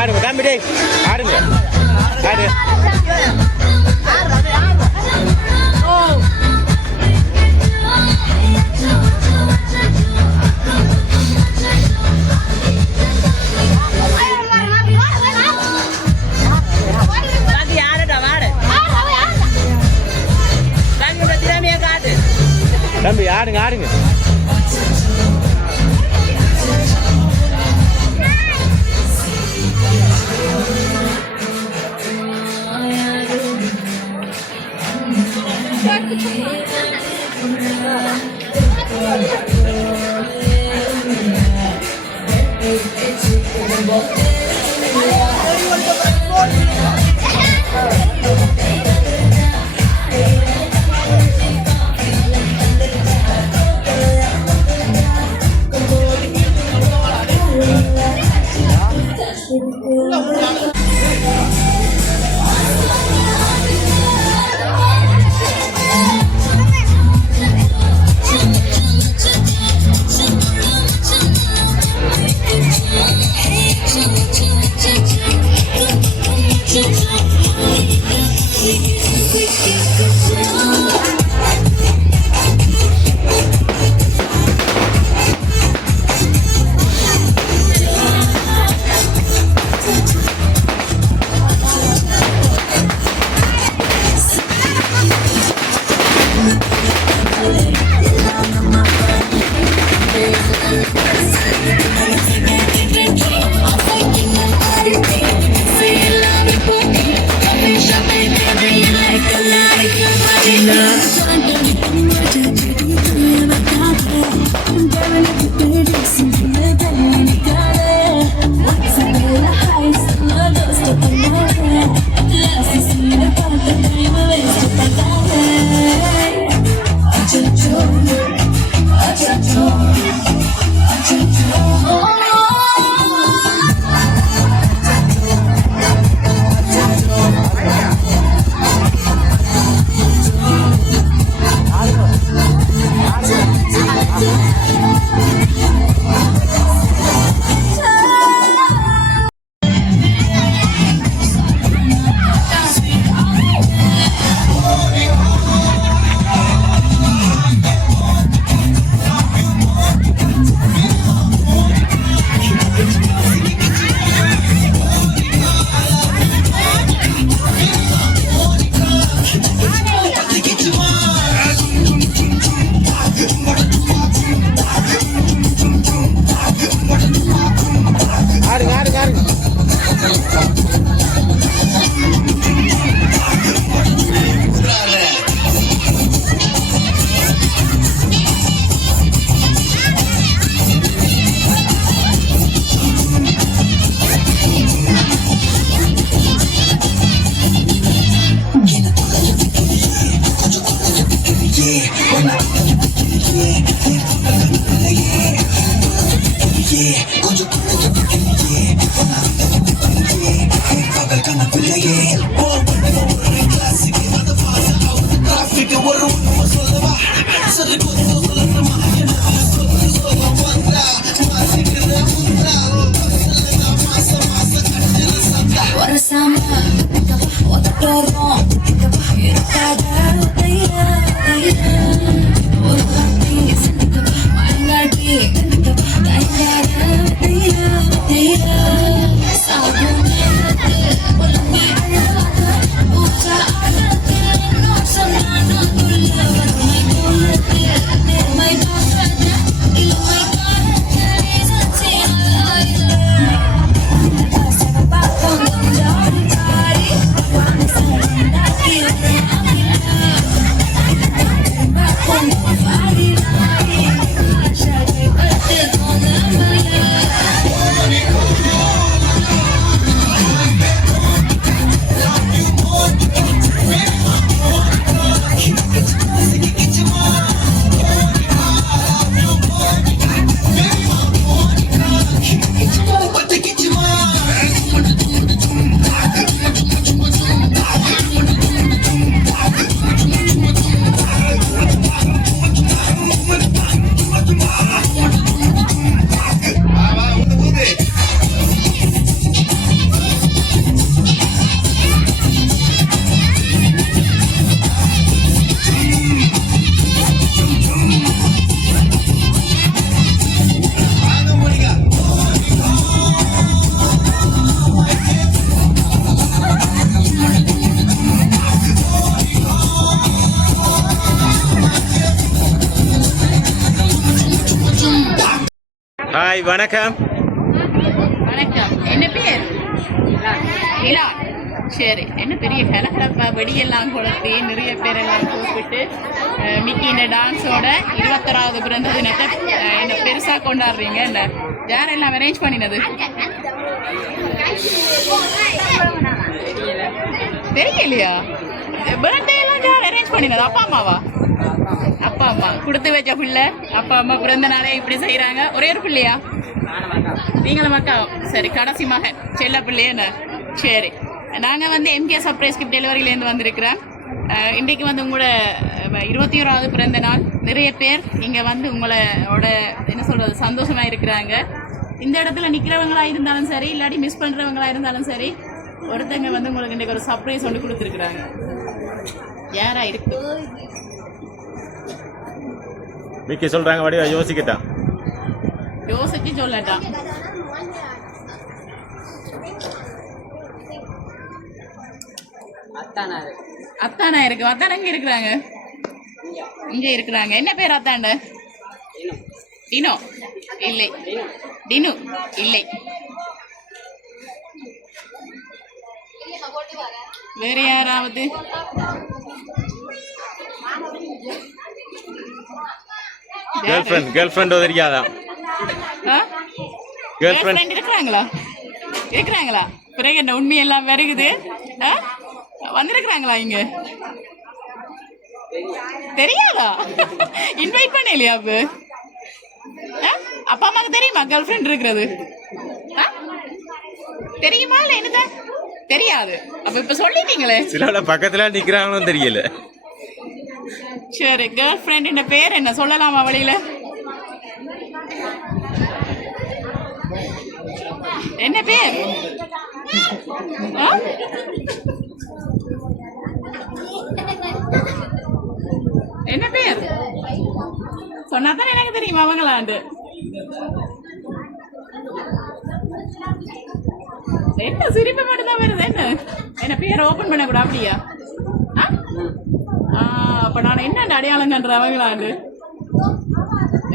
ஆடுங்க தம்பி டேய் ஆடுங்க ஆடு Hey! ஹாய் வணக்கம். வணக்கம். என்ன பேர்? இலா. சரி, என்ன பெரிய கலகலப்பா வெடியெல்லாம் கொளுத்தி நிறைய பேரெல்லாம் கூப்பிட்டு மிக்கின டான்ஸோட 21வது பிறந்த தினத்தை என்ன பெருசா கொண்டாடுறீங்க. என்ன யாரெல்லாம் அரேஞ்ச் பண்ணினது தெரியலையா? பர்த்டே எல்லாம் யார் அரேஞ்ச் பண்ணினது? அப்பா அம்மாவா? அப்பா அம்மா கொடுத்து வச்ச பிள்ளை. அப்பா அம்மா பிறந்த நாளே இப்படி செய்யறாங்க. ஒரே ஒரு பிள்ளையா? நீங்களும் அக்கா? சரி, கடைசி மகன் செல்ல பிள்ளையன்னு. சரி, நாங்கள் வந்து எம்கே சர்ப்ரைஸ் கிஃப்ட் டெலிவரியிலேருந்து வந்திருக்கிறோம். இன்றைக்கு வந்து உங்களோட 21வது பிறந்த நாள். நிறைய பேர் இங்கே வந்து உங்களோட என்ன சொல்கிறது சந்தோஷமாக இருக்கிறாங்க. இந்த இடத்துல நிற்கிறவங்களா இருந்தாலும் சரி, இல்லாட்டி மிஸ் பண்ணுறவங்களா இருந்தாலும் சரி, ஒருத்தங்க வந்து உங்களுக்கு இன்றைக்கு ஒரு சர்ப்ரைஸ் ஒன்று கொடுத்துருக்குறாங்க. யாரா இருக்கு? மிக்கி சொல்கிறாங்க, வடிவா யோசிக்கிட்டான். யோசிச்சு சொல்லட்டான். அத்தானா இருக்கு. அத்தான எங்க இருக்கிறாங்க? இங்க இருக்கிறாங்க. என்ன பேர் அத்தாண்ட? டினோ இல்லை. டினு இல்லை. வேற யாராவது? கேர்ள் ஃப்ரெண்ட் தெரியாதா? கேர்ள் ஃப்ரெண்ட் இருக்கிறாங்களா? பிறகு என்ன உண்மையெல்லாம் வருகுது? வந்திருக்கிறாங்களா இங்க? தெரியாதா? இன்வைட் பண்ணலையா? அப்பா அம்மாக்கு தெரியுமா கேர்ள் ஃப்ரெண்ட் இருக்கிறது? தெரியுமா இல்ல? என்னது தெரியாது. அப்ப இப்ப சொல்லிட்டீங்களே. சில பக்கத்துல நிக்கிறாங்களும் தெரியல. சரி, கேர்ள் ஃப்ரெண்ட் பேர் என்ன சொல்லலாமா வழியில? என்ன பேர்? என்ன பேர் சொன்னாதான் எனக்கு தெரியுமா அவங்களாண்டு. என்ன சிரிப்பு மட்டும்தான் வருது? என்ன பேர் ஓபன் பண்ண கூட அப்படியா? அப்ப நான் என்ன அடையாளம் கன்ற அவங்களாண்டு?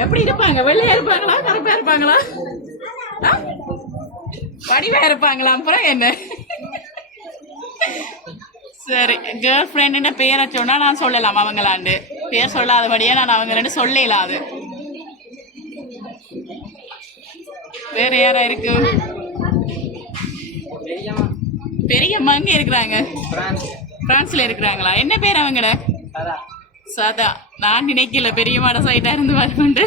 எப்படி இருப்பாங்க? வெள்ளையா இருப்பாங்களா, கருப்பா இருப்பாங்களா, வடிவா இருப்பாங்களா? அப்புறம் என்ன? சரி, கேர்ள் ஃப்ரெண்டு பேரை சொன்னா நான் சொல்லலாம் அவங்களாண்டு. பேர் சொல்லாதபடியா நான் அவங்க ரெண்டு சொல்லலாது. வேற யாரா இருக்கு? பெரியம்மா அங்க இருக்கிறாங்க. பிரான்ஸ்ல இருக்கிறாங்களா? என்ன பேர் அவங்கட? சதா. நான் நினைக்கல பெரியம்மாட சைட்டா இருந்து வரணுண்டு.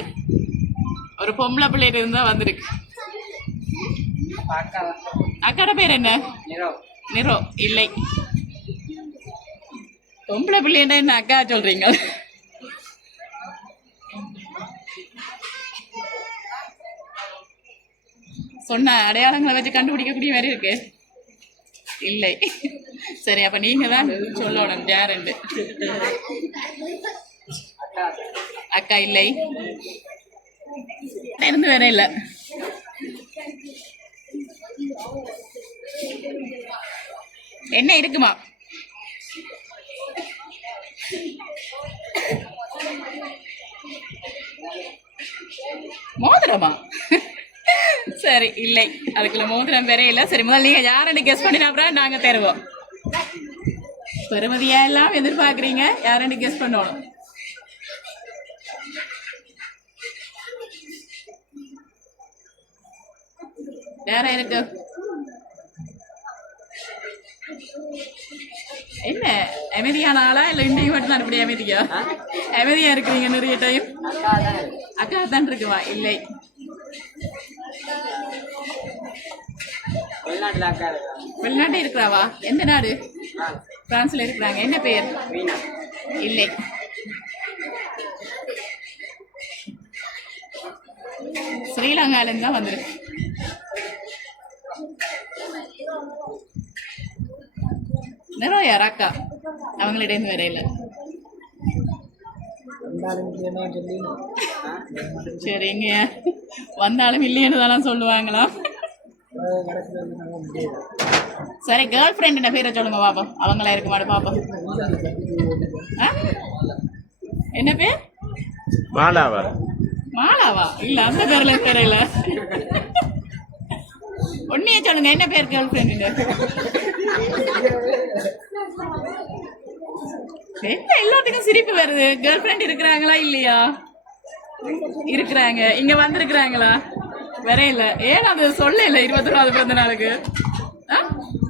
ஒரு பொம்பளை பிள்ளைகிட்ட இருந்தா வந்திருக்கு. அக்காட பேர் என்ன? நிரோ இல்லை. பொம்பளை பிள்ளைன்னா என்ன அக்கா சொல்றீங்க? சொன்ன அடையாளங்களை வச்சு கண்டுபிடிக்கக்கூடிய மாதிரி இருக்கு. இல்லை. சரி, அப்ப நீங்க தான் சொல்லணும் யாருண்டு. அக்கா இல்லை. இருந்து வேற இல்லை. என்ன இருக்குமா? மோதிரமா? சரி, இல்லை. அதுக்குள்ள மோதிரம் வேற இல்லை. சரி, முதல்ல நீங்க யாருன்னு கெஸ் பண்ணினா அப்புறம் நாங்க தருவோம். பெருமதியா எல்லாம் எதிர்பார்க்குறீங்க. யாருன்னு கெஸ் பண்ணணும். வேற இருக்கு. என்ன அமைதியான ஆளா இல்ல இன்றைக்கு மட்டும் தான் இப்படி அமைதியா? அமைதியா இருக்கிறீங்க நிறைய டைம். அக்கா தான் இருக்குவா? இல்லை. வெளிநாட்டு இருக்கிறாவா? எந்த நாடு? பிரான்ஸ்ல இருக்கிறாங்க. என்ன பேர்? இல்லை. ஸ்ரீலங்கால இருந்தா வந்துருக்கு. நிறைய அக்கா அவங்களிடம் வேற இல்லை. சரிங்க, வந்தாலும் இல்லைன்னு தானே சொல்லுவாங்களா? சரி, கேர்ள் ஃப்ரெண்ட் பேரை சொல்லுங்க பாப்போம். அவங்களா இருக்க மாட்டேன் பாப்போம். என்ன பேர்? மாலாவா? மாலாவா இல்ல அந்த பேர்ல தெரியல. உண்மையை சொல்லுங்க, என்ன பேர் கேர்ள் ஃப்ரெண்டு? என்ன எல்லாத்துக்கும் சிரிப்பு வருது? கேர்ள் ஃப்ரெண்ட் இருக்கிறாங்களா இல்லையா? இருக்கிறாங்க. இங்க வந்திருக்கிறாங்களா? வேற இல்ல. ஏன் அது சொல்ல இல்ல 21வது பிறந்த நாளுக்கு?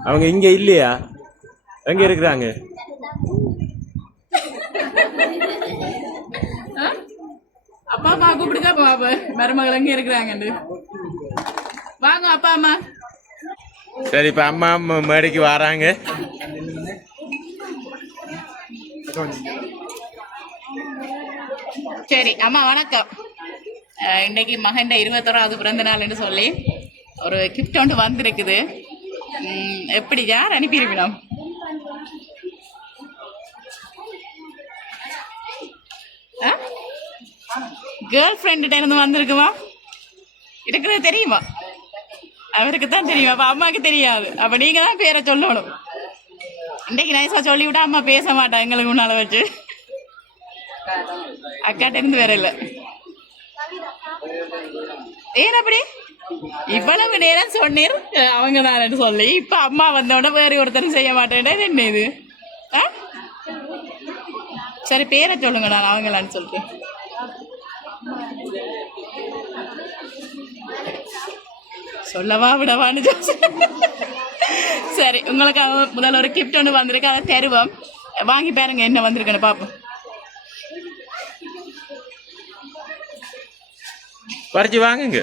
அவங்க இங்க இல்லையா? எங்க இருக்கிறாங்க? அப்பா அம்மா கூப்பிடுதா பாப்ப மருமகள் எங்க இருக்கிறாங்க? வாங்க அப்பா அம்மா. சரி, இப்ப அம்மா மேடைக்கு வராங்க. சரி அம்மா வணக்கம். இன்னைக்கு மகன் 21வது பிறந்த நாள்னு சொல்லி ஒரு கிஃப்ட் ஒன்று வந்திருக்குது. எப்படி யார் அனுப்பியிருக்கணும்? கேர்ள் ஃப்ரெண்ட்ட இருந்து வந்திருக்குமா? இருக்கிறது தெரியுமா? அவருக்கு தான் தெரியும். அப்ப அம்மாவுக்கு தெரியாது. அப்ப நீங்க தான் பேரை சொல்லணும். இன்னைக்கு நைஸா சொல்லிவிட்டா அம்மா பேச மாட்டா எங்களுக்கு முன்னால வச்சு. அக்காட்ட இருந்து வேற இல்ல. ஏன் அப்படி இவ்வளவு நேரம் சொன்னீர் அவங்க தான் சொல்லி இப்ப அம்மா வந்தோட வேறு ஒருத்தரும் செய்ய மாட்டேன் என்ன இது? சரி பேரை சொல்லுங்க, நான் அவங்களான்னு சொல்லிட்டு. சொல்லவா விடவான்னு சரி, உங்களுக்கு முதல்ல ஒரு கிஃப்ட் ஒன்று வந்திருக்கு, அதை தருவோம். வாங்கி பாருங்க என்ன வந்திருக்குன்னு பாப்போம். பறிச்சு வாங்குங்க.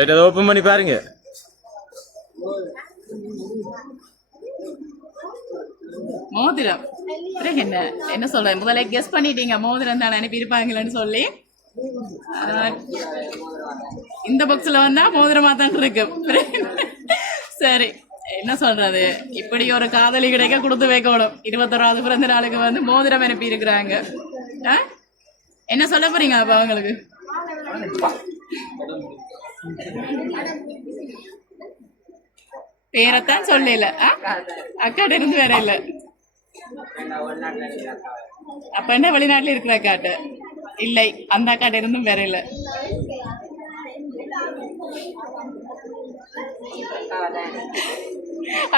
அதை ஓப்பன் பண்ணி பாருங்க. மோதிரம். என்ன என்ன சொல்ற? முதல்ல கெஸ் பண்ணிட்டீங்க மோதிரம் தான் அனுப்பி இருப்பாங்களேன்னு சொல்லி. இந்த பாக்ஸ்ல வந்தா மோதிரமா தான் இருக்கு. சரி என்ன சொல்றது, இப்படி ஒரு காதலி கிடைக்க கொடுத்து வைக்கணும். 21வது பிறந்த நாளுக்கு வந்து மோதிரம் அனுப்பி இருக்கிறாங்க. என்ன சொல்ல போறீங்க அப்ப அவங்களுக்கு? பேரத்தான் சொல்லல. அக்காட்ட இருந்து வேற இல்ல. அப்ப என்ன வெளிநாட்டுல இருக்கிற அக்காட்ட இல்லை, அந்த அக்காட்ட இருந்தும் வேற இல்ல.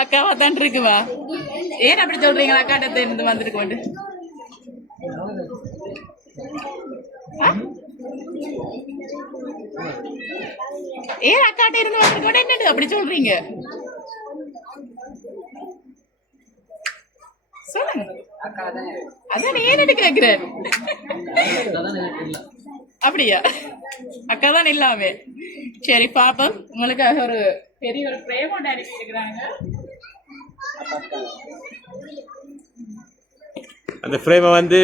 அக்காவா தான் இருக்குவா? ஏன் அப்படி சொல்றீங்க? அக்காட்ட இருந்து வந்துருக்கு. ஏன் அக்காட்ட இருந்து வந்துருக்கோட என்னது அப்படி சொல்றீங்க? சொல்லுங்க. அதான் ஏன் எடுக்கிறேன்? அப்படியா? அக்கா தான் இல்லாமே. சரி பாப்போம். உங்களுக்காக ஒரு பெரிய ஒரு பிரேம் ஒன்று அனுப்பி இருக்கிறாங்க. அந்த ஃப்ரேமை வந்து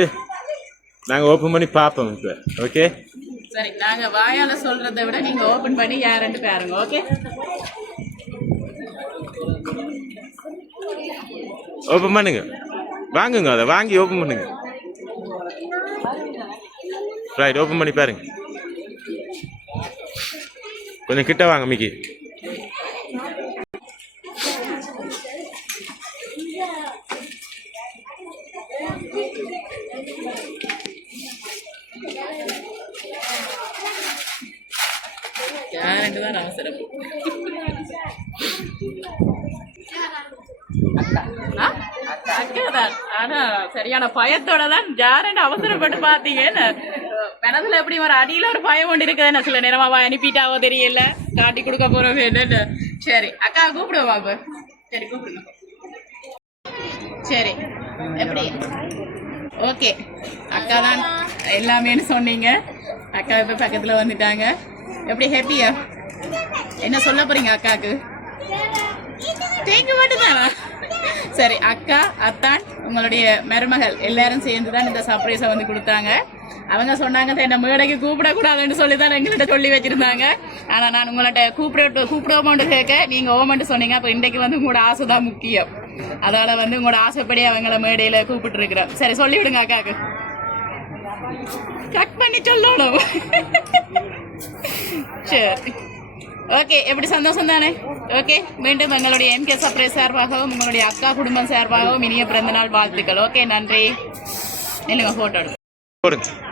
நாங்க ஓபன் பண்ணி பார்ப்போம் இப்ப. ஓகே சரி, நாங்க வாயால சொல்றதை விட நீங்க ஓபன் பண்ணி யாருன்னு பாருங்க. ஓகே ஓபன் பண்ணுங்க. வாங்குங்க, அதை வாங்கி ஓபன் பண்ணுங்க. ரைட், ஓபன் பண்ணி பாருங்க. கொஞ்சம் கிட்ட வாங்க மிக்கி. யாருன்னு தான் அவசரம். அக்காதான். ஆனா சரியான பயத்தோட தான் யாருன்னு அவசரப்பட்டு பாத்தீங்கன்னு மனதுல எப்படி ஒரு அடியில ஒரு பயம் கொண்டு இருக்குதுன்னு சில நேரமாவா அனுப்பிட்டாவோ தெரியல, காட்டி கொடுக்க போறோம் என்னன்னு. சரி அக்கா கூப்பிடுவா இப்ப. சரி கூப்பிடுங்க. சரி எப்படி? ஓகே அக்கா தான் எல்லாமேன்னு சொன்னீங்க. அக்கா இப்ப பக்கத்துல வந்துட்டாங்க. எப்படி ஹாப்பியா? என்ன சொல்ல போறீங்க அக்காக்கு? தேங்க் மட்டும்தானா? சரி அக்கா, அத்தான், உங்களுடைய மருமகள் எல்லாரும் சேர்ந்து தான் இந்த சர்ப்ரைஸை வந்து கொடுத்தாங்க. அவங்க சொன்னாங்க என்ன மேடைக்கு கூப்பிடக்கூடாதுன்னு சொல்லி தான் எங்கள்கிட்ட சொல்லி வச்சிருந்தாங்க. ஆனால் நான் உங்கள்கிட்ட கூப்பிடுவோமோண்டு கேட்க நீங்கள் ஓமன்ட்டு சொன்னீங்க. அப்போ இன்றைக்கு வந்து உங்களோட ஆசை தான் முக்கியம். அதால் வந்து உங்களோட ஆசைப்படி அவங்கள மேடையில் கூப்பிட்டு இருக்கிறோம். சரி சொல்லிவிடுங்க அக்காவுக்கு. கட் பண்ணி சொல்லணும். சரி ஓகே, எப்படி சந்தோஷம் தானே? ஓகே, மீண்டும் எங்களுடைய MK சர்ப்ரைஸ் சார்பாகவும் உங்களுடைய அக்கா குடும்பம் சார்பாகவும் இனிய பிறந்தநாள் வாழ்த்துக்கள். ஓகே நன்றி. இல்லைங்க ஃபோட்டோ போடுங்க